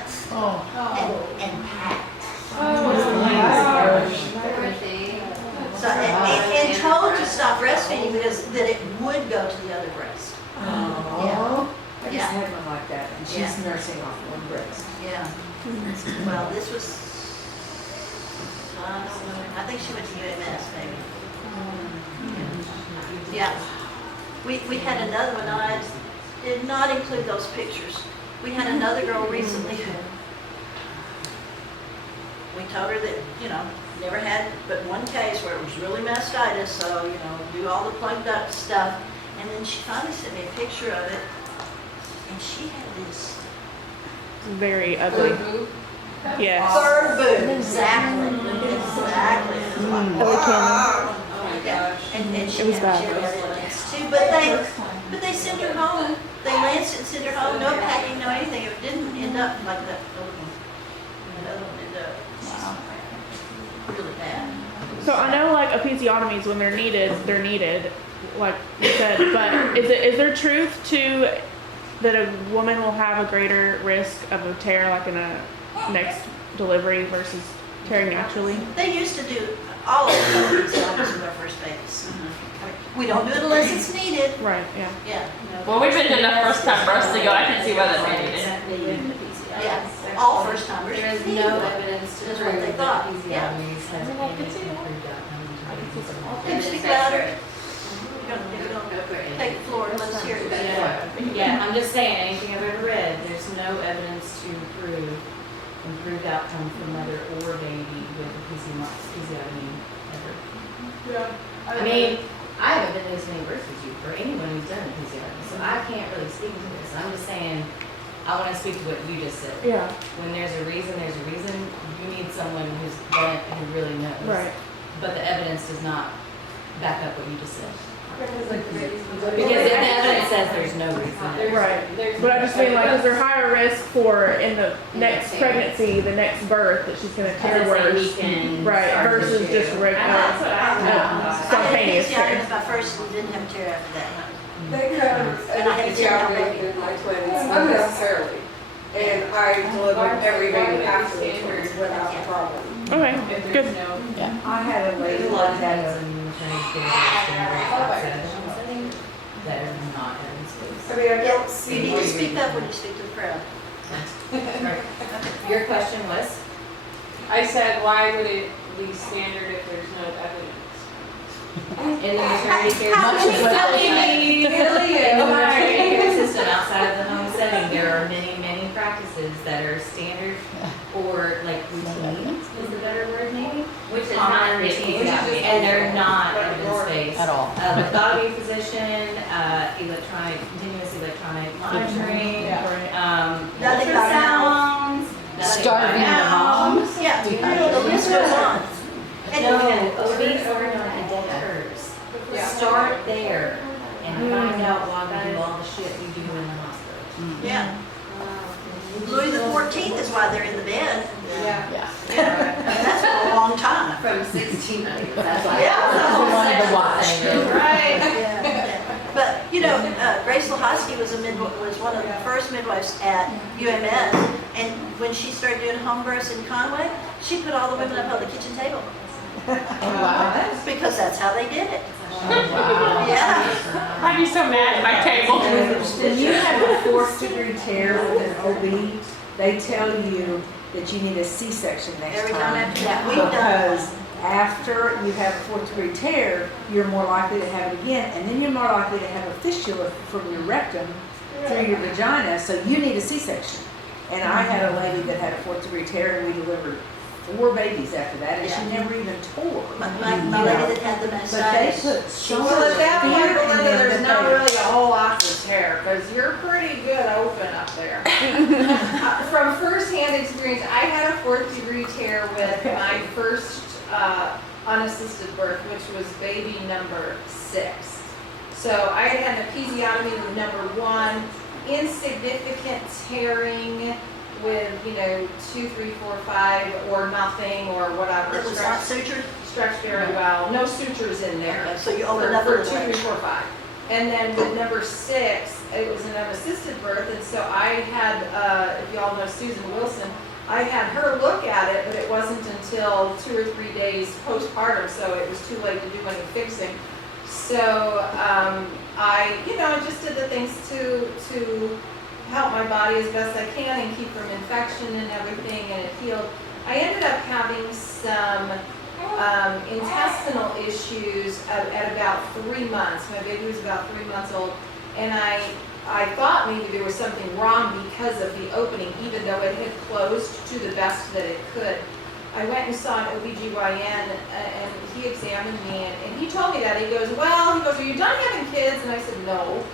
months and packed. So, and told to stop breastfeeding because that it would go to the other breast. Oh, I just Yeah. had one like that, and she's Yeah. nursing off one breast. Yeah. Well, this was, I think she went to UMS maybe. Yeah. We had another one, I did not include those pictures. We had another girl recently. We told her that, never had but one case where it was really mastitis, so, do all the plugged up stuff. And then she finally sent me a picture of it, and she had this Very ugly. Yes. third boob. Exactly. Yeah. And she It was had bad. evidence too, but they sent her home. They lanced it and sent her home, no packing, no anything. It didn't end up like that other one. That other one ended up really bad. So I know like episiotomies when they're needed, like you said, but is there truth to that a woman will have a greater risk of a tear like in a next delivery versus tearing naturally? They used to do all of the episiotomies with our first babies. We don't do it unless it's needed. Right, yeah. Yeah. Well, we've been to enough first time for us to go. I can see why that's needed. Yeah. All first timers. There is no evidence to That's prove what they that thought. Yeah. episiotomies has any improved outcomes. Can you speak louder? You're gonna take the floor and let's hear it. Yeah, I'm just saying, anything I've ever read, there's no evidence to prove improved outcome for mother or baby with episiotomy ever. I mean, I haven't been to as many births as you, or anyone who's done episiotomy, so I can't really speak to this. I'm just saying, I want to speak to what you just said. Yeah, When there's a reason, there's a reason. You need someone who's done it, who really knows. right. But the evidence does not back up what you just said. Because if the evidence says there's no reason. Right. But I just mean like, is there higher risk for in the next pregnancy, the next birth, that she's gonna tear worse? Right, versus just regular, spontaneous I tear. had my first and didn't have a tear after that. They cut an episiotomy in my 20s unnecessarily. And I delivered every baby after the 20s without a problem. Okay, good. I had a lady that had a, That are not evidence-based. I mean, I don't You see. need to speak up when you speak to the crowd. Your question was? I said, why would it be standard if there's no evidence? In the maternity care Really? in the maternity care system outside of the home setting, there are many, many practices that are standard or like routine is the better word maybe? Which is Common not routine, episiotomy. and they're not evidence-based. At all. Lithotomy physician, continuous electronic monitoring, Nothing about ultrasounds. Starving the moms. Yeah, the list goes on. And No, OBs are not detectors. Start there and find out why we do all the shit we do in the hospital. Yeah. Louis the 14th is why they're in the bed. Yeah. That's for a long time. From 1600s, that's why. Yeah. The watch. Right. Yeah. But, Grace Lahosky was one of the first midwives at UMS. And when she started doing home births in Conway, she put all the women up on the kitchen table. Because that's how they did it. Yeah. I'd be so mad at my table. when you have a 4th-degree tear with an OB, they tell you that you need a C-section next Every time after that, we've Because after you have a 4th-degree tear, you're more likely to have it again, and then you're more likely to have a fistula from your rectum through your vagina, so you need a C-section. And I had a lady that had a 4th-degree tear, and we delivered 4 babies after that, and she never even tore. My lady that had the But they mastitis. put so Well, much at that fear point, in Belinda, them there's that not they- really a whole lot to tear, because you're pretty good open up there. From firsthand experience, I had a 4th-degree tear with my first unassisted birth, which was baby number 6. So I had an episiotomy with number 1, insignificant tearing with, 2, 3, 4, 5, or nothing, or whatever. It was not sutured. Stretched very well. No sutures in there. Okay, so you opened up a for little 2, 3, bit. 4, 5. And then with number 6, it was an unassisted birth, and so I had, if y'all know Susan Wilson, I had her look at it, but it wasn't until 2 or 3 days postpartum, so it was too late to do any fixing. So I, just did the things to help my body as best I can and keep from infection and everything, and it healed. I ended up having some intestinal issues at about 3 months. My baby was about 3 months old, and I thought maybe there was something wrong because of the opening, even though it had closed to the best that it could. I went and saw an OBGYN, and he examined me, and he told me that. He goes, are you done having kids? And I said, no.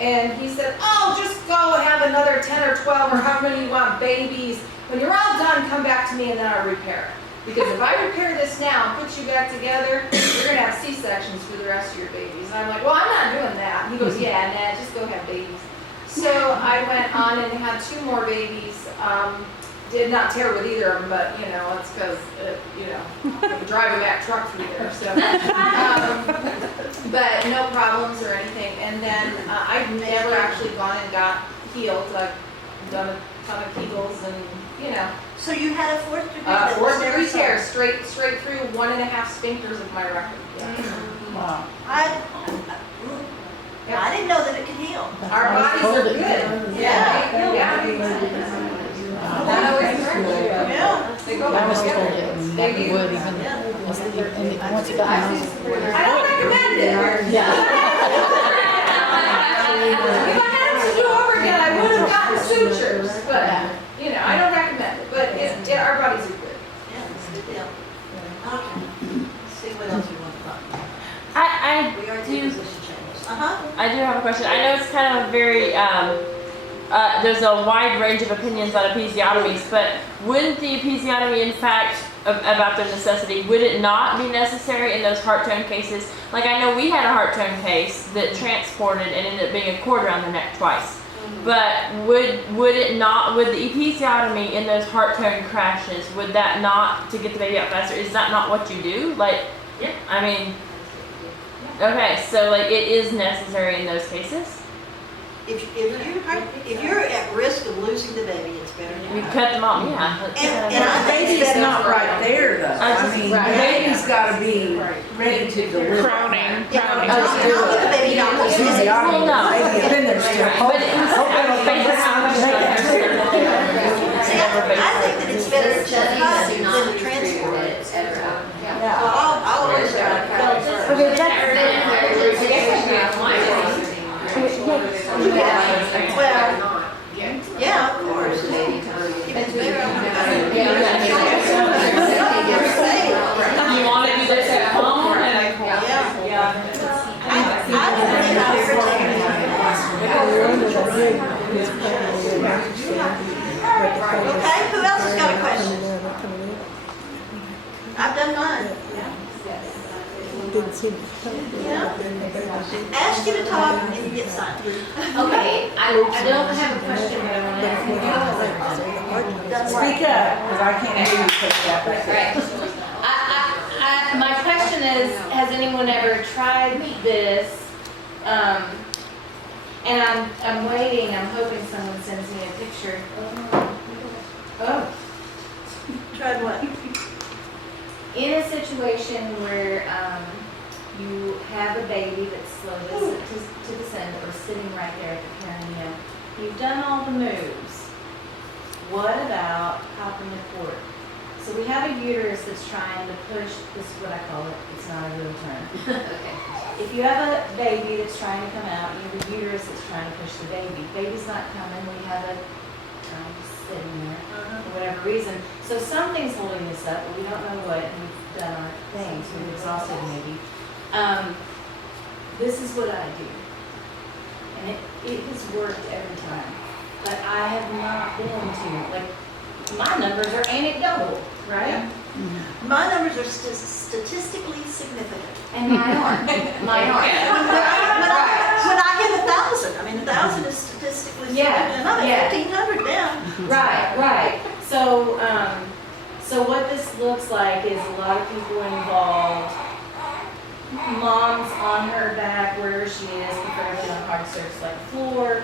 And he said, just go have another 10 or 12 or however many you want babies. When you're all done, come back to me and then I'll repair it. Because if I repair this now and put you back together, you're going to have C-sections for the rest of your babies. And I'm like, well, I'm not doing that. And he goes, yeah, nah, just go have babies. So I went on and had 2 more babies. Did not tear with either of them, but, it's because, you can drive a Mack truck through there. So, but no problems or anything. And then I've never actually gone and got healed. I've done a ton of Kegels and, So you had a 4th degree? 4th degree tear straight through 1.5 sphincters of my rectum. Wow. I didn't know that it could heal. Our bodies are good. Yeah. Not always correct. Yeah. They go back together. They do. I don't recommend it. If I had it to do over again, I would have gotten sutures, but, I don't recommend it, but our bodies are good. Yeah, it's a good deal. Okay. Let's see what else we want to talk about. We are do- doing position changes. I do have a question. I know it's kind of very, there's a wide range of opinions on episiotomies, but wouldn't the episiotomy, in fact, about their necessity, would it not be necessary in those heart tone cases? Like, I know we had a heart tone case that transported and ended up being a cord around the neck twice. But would it not, would the episiotomy in those heart tone crashes, would that not, to get the baby out faster, is that not what you do? Like, Yeah. I mean, okay, so like it is necessary in those cases? If you're at risk of losing the baby, it's better We to. cut them off, yeah. And I The think baby's that's not right there though. I mean, the baby's gotta be ready to deliver. Crowning. Not with the baby not losing it. Well, no. Baby up in there still. But it was, See, I think that it's better to cut than to transport it. Yeah. I'll always try to cut it first. okay, Well, yeah, of course. If it's better, you want to do this at home? Okay, who else has got a question? I've done mine. Ask you to talk and you get signed. Okay, I don't have a question, but I want to ask you. Speak up, because I can't hear you put that back there. Right. My question is, has anyone ever tried this? And I'm waiting, I'm hoping someone sends me a picture. Oh. Tried what? In a situation where you have a baby that's slow to descend or sitting right there at the perineum, you've done all the moves. What about popping the cord? So we have a uterus that's trying to push, this is what I call it, it's not a real term. Okay. If you have a baby that's trying to come out, you have a uterus that's trying to push the baby. Baby's not coming, we have a sitting there for whatever reason. So something's holding this up, but we don't know what, and we've done our things, we've exhausted maybe. This is what I do. And it has worked every time. But I have not been to, like, my numbers are anecdotal, right? My numbers are statistically significant. And mine aren't. Mine aren't. When I hit 1,000, I mean, 1,000 is statistically significant. And I'm at 1,500 down. Right. So, so what this looks like is a lot of people involved. mom's on her back wherever she is, preferably on hard surface like floor.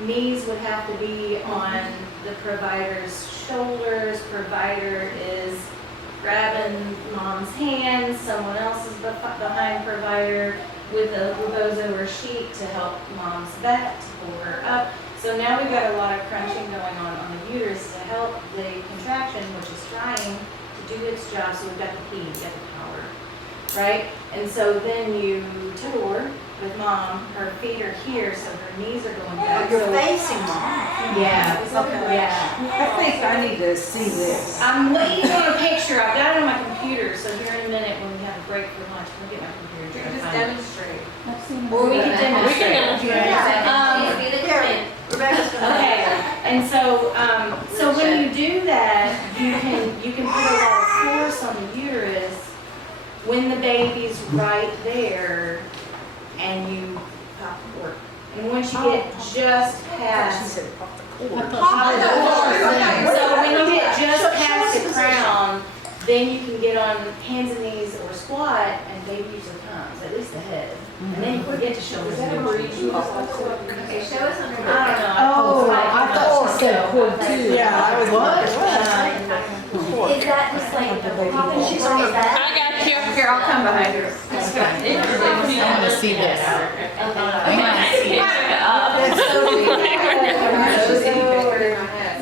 Knees would have to be on the provider's shoulders. Provider is grabbing mom's hands, someone else is behind provider with a rebozo or sheet to help mom's back, to pull her up. So now we've got a lot of crunching going on the uterus to help the contraction, which is trying to do its job. So we've got the P, we've got the power, right? And so then you tour with mom, her feet are here, so her knees are going back. You're So- facing mom. Yeah, Okay. yeah. I think I need to see this. I'm waiting on a picture. I've got it on my computer, so here in a minute when we have a break for lunch, we'll get my computer and try to Just find it. demonstrate. Or we can demonstrate. Here, Rebecca's gonna. Okay, and so when you do that, you can put a lot of force on the uterus when the baby's right there and you pop the cord. And once you get just past said pop the cord. so when you get just past the crown, then you can get on hands and knees or squat, and baby usually comes, at least the head. And then you can get to shoulders. Okay, show us on I don't your. know. Oh, I thought she said cord too. Yeah, I was Is that just like the popping? She's on her back. I got you. Here, I'll come behind her. I want to see this.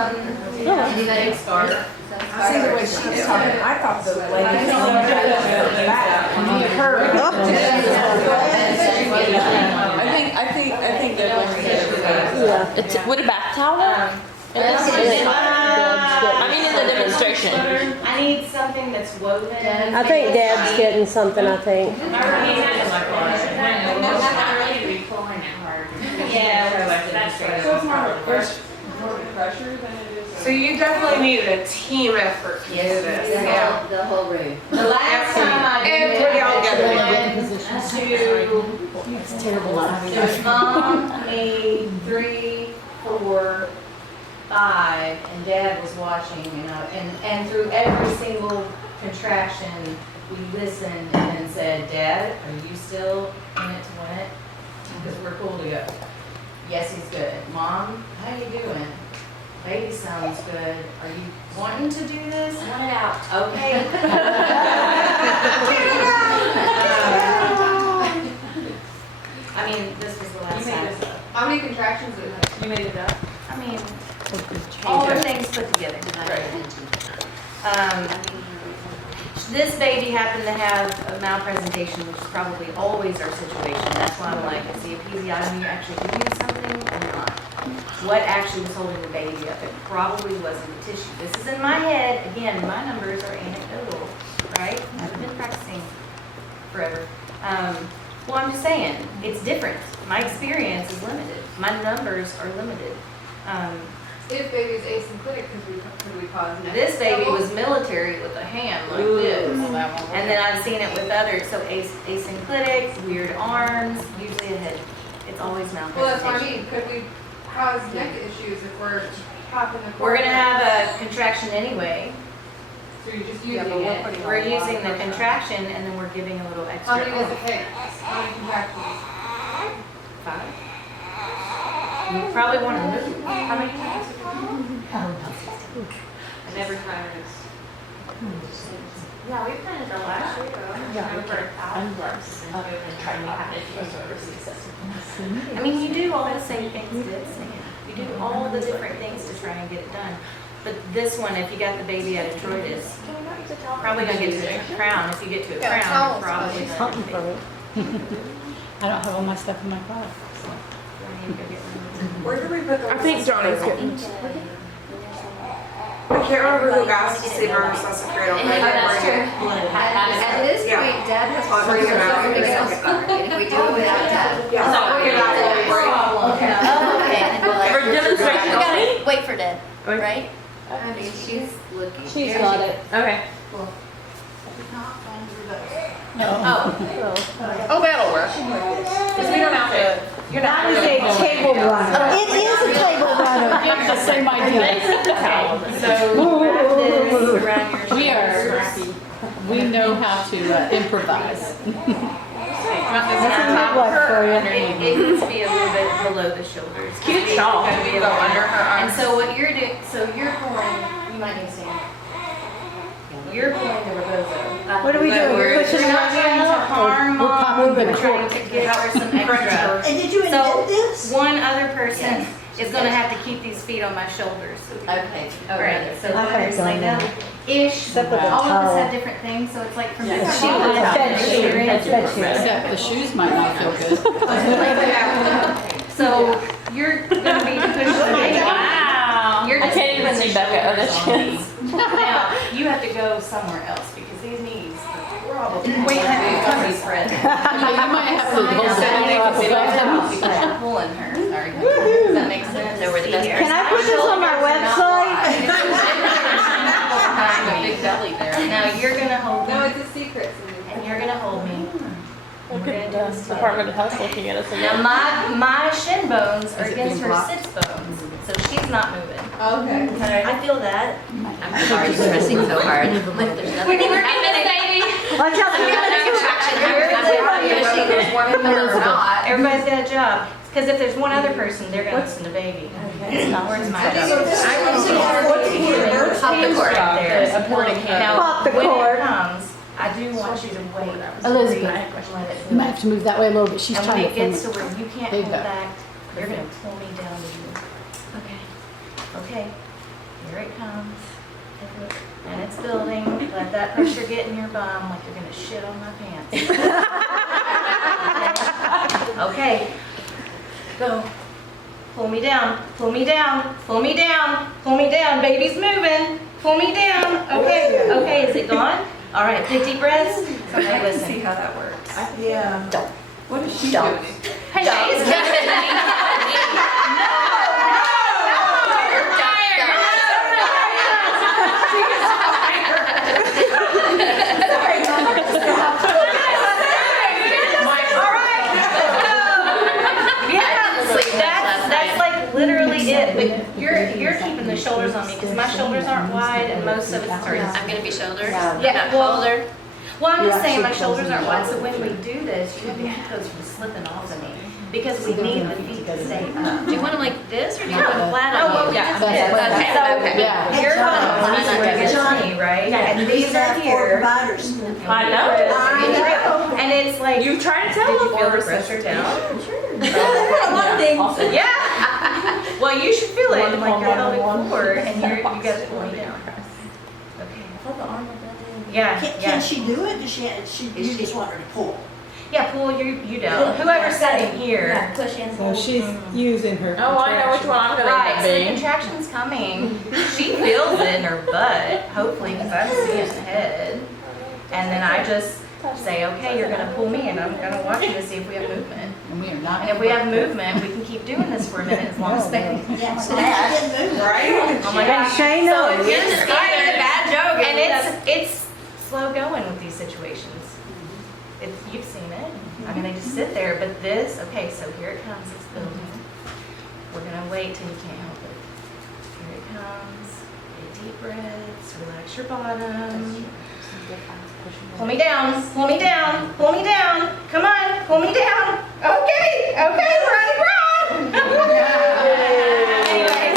Anything scarf? See the way she's talking, I thought the lady was on the back. I think that It's with a bath towel? I mean, in the demonstration. I need something that's woven. I think Dad's getting something, I think. So you definitely needed a team effort to do this. Yeah. The whole room. The last time I did it, Everybody all I together. went to, there was mom, me, 3, 4, 5, and Dad was watching, and through every single contraction, we listened and then said, Dad, are you still in it to win it? Because we're cool to go. Yes, he's good. Mom, how you doing? Baby sounds good. Are you wanting to do this? Want it out. Okay. I mean, this was the last time. How many contractions did it have? You made it up? I mean, all the things put together. This baby happened to have a malpresentation, which is probably always our situation. That's why I'm like, is the episiotomy actually doing something or not? What actually was holding the baby up? It probably wasn't the tissue. This is in my head. Again, my numbers are anecdotal, right? I've been practicing forever. Well, I'm just saying, it's different. My experience is limited. My numbers are limited. If baby is asynclitic, could we cause neck This baby trouble? was military with a hand like this. And then I've seen it with others, so asynclitic, weird arms, usually a head. It's always malpresentation. Well, that's what I mean. Could we cause neck issues if we're popping the cord? We're gonna have a contraction anyway. So you're just Using using it. it. We're using the contraction and then we're giving a little How many does extra. it take? How many contractions? 5. You probably want to move. How many times? I never tried this. Yeah, we've done it the last year. I mean, you do all the same things this and you do all the different things to try and get it done. But this one, if you got the baby at detritus, probably gonna get to a crown. If you get to a Yeah, crown, you're towels. probably Something gonna for it. I don't have all my stuff in my car. Where did we put the? I think Johnny's getting. I can't remember who asked to see if our resuscitator on Oh, that's true. my. At this Yeah. point, Dad has I'll bring him out. something else covered. If we do it without Dad. Yeah, so I'll get out of the break. Oh, okay. For demonstration We gotta only? wait for Deb, right? I mean, she's looking. She's There got she- it. Okay. Oh, that'll work. Because we don't have to, you're not. That is a table runner. It is a table runner. The same idea. So wrap this around your We are- shoulders. We know know how to improvise. That's a good one for you. It needs to be a little bit below the shoulders. Cute shawl. Gotta be Go under her And arms. so what you're doing, so you're pulling, you might need to stand. You're pulling the rebozo. What are we doing? We're pushing You're her not trying to out? harm We're mom, moving we're trying quick. to give her some extra. And did you So, invent this? one other person is gonna have to keep these feet on my shoulders. Okay. Right, so Okay, there's so like now- that. Ish, Except with the all of us towel. have different things, so it's like from Yeah, different she bodies, was different bed sheet, experiences. bed sheet. Yeah, the shoes might not feel good. So you're gonna be pushing the baby. Wow. You're I just can't even putting see the Becca other shoulders on shins. me. Now, you have to go somewhere else because these knees are probably way spread. You might have to hold I'm pulling her. Sorry. Does that make sense? So we're the best See here? Can I put this on my website? A big belly there. Now you're gonna hold me, No, it's a secret. and you're gonna hold me. Look at the Department of Health looking at us Now again. my shin bones are Is it against being her blocked? sits bones, so she's not moving. Okay. I feel that. I'm sorry, you're pressing so hard. Like, there's nothing. Watch out, Everybody's got a job, because if there's one other person, they're gonna listen to baby. It's not where's my job. Pop the cord. Right there. Supporting her. Now, Pop the when cord. it comes, I do want you to wait. Elizabeth. Let it You might build. have to move that way a little bit. She's And when trying it to film gets to it. where you can't There you hold go. back, you're gonna pull me down to you. Okay. Okay. Here it comes. And it's building. Let that pressure get in your bum like you're gonna shit on my pants. Okay. Go. Pull me down. Pull me down. Pull me down. Pull me down. Baby's moving. Pull me down. Okay. Okay. Is it gone? All right. Take deep breaths. Okay. Listen. how that works. Yeah. What is she doing? Hey, she's That's like literally it, but you're keeping the shoulders on me because my shoulders aren't wide and most of it's I'm gonna be shoulders. Yeah, well, well, I'm just saying my shoulders aren't wide, so when we do this, you have to keep those from slipping off of me because we need the feet to stay up. Do you want them like this or do you No, want them flat no, on well, you? yeah, Okay, so okay. Yeah. your bones Johnny. are against me, right? And these are Four here. providers. I know. And it's like, You trying to tell did them you feel or the pressure down? A lot of things. Yeah. Well, you should feel it, like you're holding forward and you gotta pull me down. Okay. Yeah, Can yeah. she do it? Does you just want her to pull? Yeah, pull you down. Whoever's sitting here. Push in. So she's using her. Oh, I know which one I'm gonna Right, end so the up being. contraction's coming. She feels it in her butt, hopefully, because I'm seeing the head. And then I just say, okay, you're gonna pull me and I'm gonna watch you to see if we have movement. And we are not. And if we have movement, we can keep doing this for a minute as long as they. Yeah, so that's getting moved. Right? Oh my gosh. Shayna. So You're just giving it a bad joke. And it's slow going with these situations. You've seen it. I mean, they just sit there, but this, okay, so here it comes, it's building. We're gonna wait till you can't help it. Here it comes. Take deep breaths, relax your bottom. Pull me down, pull me down, pull me down. Come on, pull me down. Okay, okay, we're on the ground. Anyway.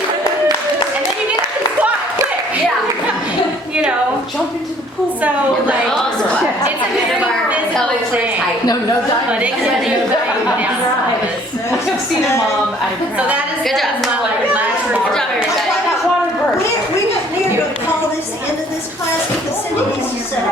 And then you get up and squat quick. Yeah. You know. Jump into the pool. So like, all squat. it's a very Oh, physical it's very thing. tight. No, no But diving. it can be very down. I've seen a mom out of So that is Good job. my like last Good job, everybody. We are going to call this the end of this class because Cindy needs to set